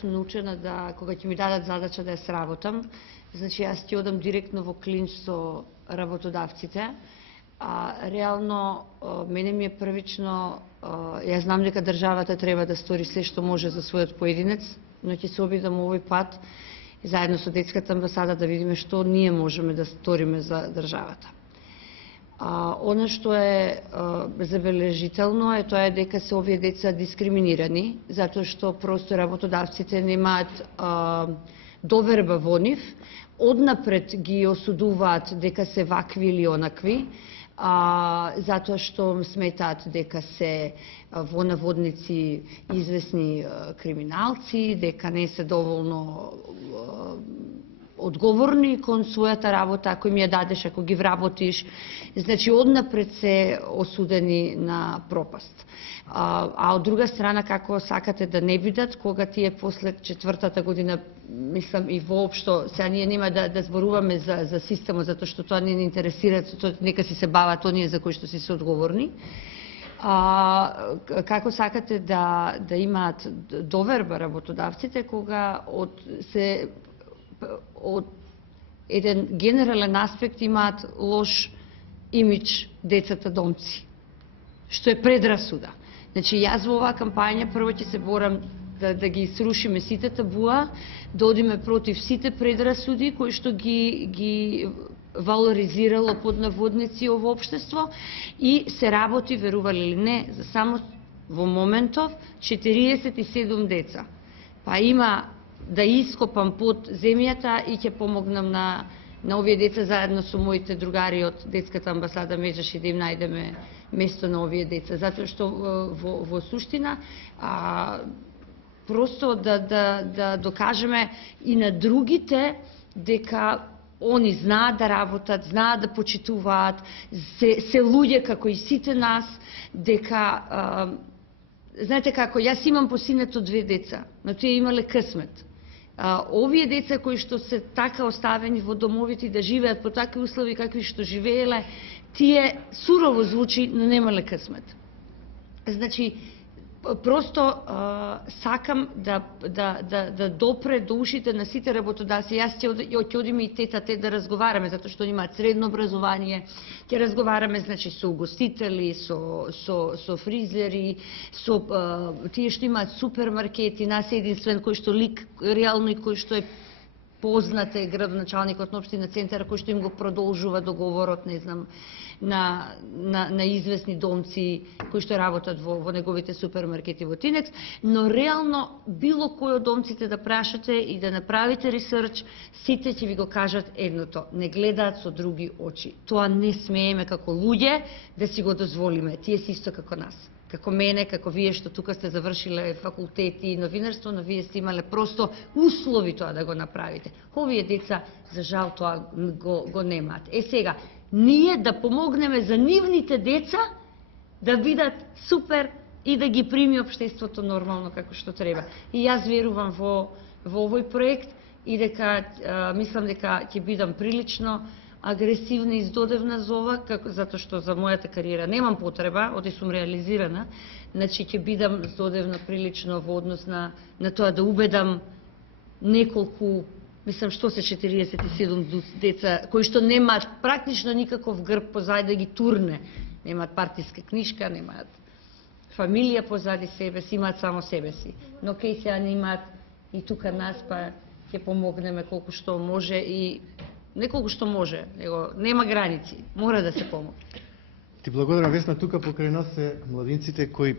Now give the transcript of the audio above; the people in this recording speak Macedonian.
Сум научена да, кога ќе ми дадат задача да ја сработам, значи јас ќе одам директно во клинч со работодавците. Реално, мене ми е првично, јас знам дека државата треба да стори се што може за својот поединец, но ќе се обидам овој пат, заедно со детската амбасада, да видиме што ние можеме да сториме за државата. Оно што е забележително е тоа дека се овие деца дискриминирани, затоа што просто работодавците немаат доверба во нив, однапред ги осудуваат дека се вакви или онакви, затоа што сметаат дека се во наводници известни криминалци, дека не се доволно одговорни кон својата работа, ако им ја дадеш, ако ги вработиш, значи однапред се осудени на пропаст. А од друга страна, како сакате да не бидат, кога тие после 4-та година, мислам и воопшто, сега ние нема да зборуваме за системот, затоа што тоа не ни интересира, нека си се бават оние за кои што си се одговорни. Како сакате да имаат доверба работодавците, кога од еден генерален аспект имаат лош имидж децата домци, што е предрасуда. Значи, јас во оваа кампања прво ќе се борам да ги срушиме сите табуа, да одиме против сите предрасуди кои што ги валоризирало под наводници ово општество и се работи, верували или не, за само во моментов 47 деца. Па има да ископам под земјата и ќе помогнам на овие деца заедно со моите другари од детската амбасада Меđaš да им најдеме место на овие деца, затоа што во суштина просто да докажеме и на другите дека они знаат да работат, знаат да почитуваат, се луѓе како и сите нас, дека знаете како, јас имам по синето 2 деца, но тие имале късмет. Овие деца кои што се така оставени во домовите да живеат по такви услови какви што живееле, тие сурово звучи, но немале късмет. Значи, просто сакам да допре до ушите на сите работодавци. Јас ќе одиме и тет-а-тет да разговараме, затоа што имаат средно образование, ќе разговараме значи со угостители, со фризери, со тие што имаат супермаркети, нас единствен кој што лик реално и кој што е познат е градоначалникот на општина Центар, кој што им го продолжува договорот, не знам, на известни домци кои што работат во неговите супермаркети во Тинекс, но реално било кој од домците да прашате и да направите ресерч, сите ќе ви го кажат едното: не гледаат со други очи. Тоа не смееме како луѓе да си го дозволиме. Тие се исто како нас. Како мене, како вие што тука сте завршиле факултети и новинарство, но вие сте имале просто услови тоа да го направите. Овие деца, за жал, тоа го немаат. Сега, ние да помогнеме за нивните деца да бидат супер и да ги прими општеството нормално како што треба. И јас верувам во овој проект и дека мислам дека ќе бидам прилично агресивна и издодевна за ова, затоа што за мојата кариера немам потреба, оти сум реализирана, значи ќе бидам издодевна прилично во однос на тоа да убедам неколку, мислам што се 47 деца, кои што немаат практично никаков грб позади да ги турне, немаат партиска книшка, немаат фамилија позади себе си, имаат само себе си. Но кај сега не имаат и тука нас, па ќе помогнеме колку што може и не колку што може, него нема граници, мора да се помогне. Ти благодарам, Весна, тука покрај нас се младинците кои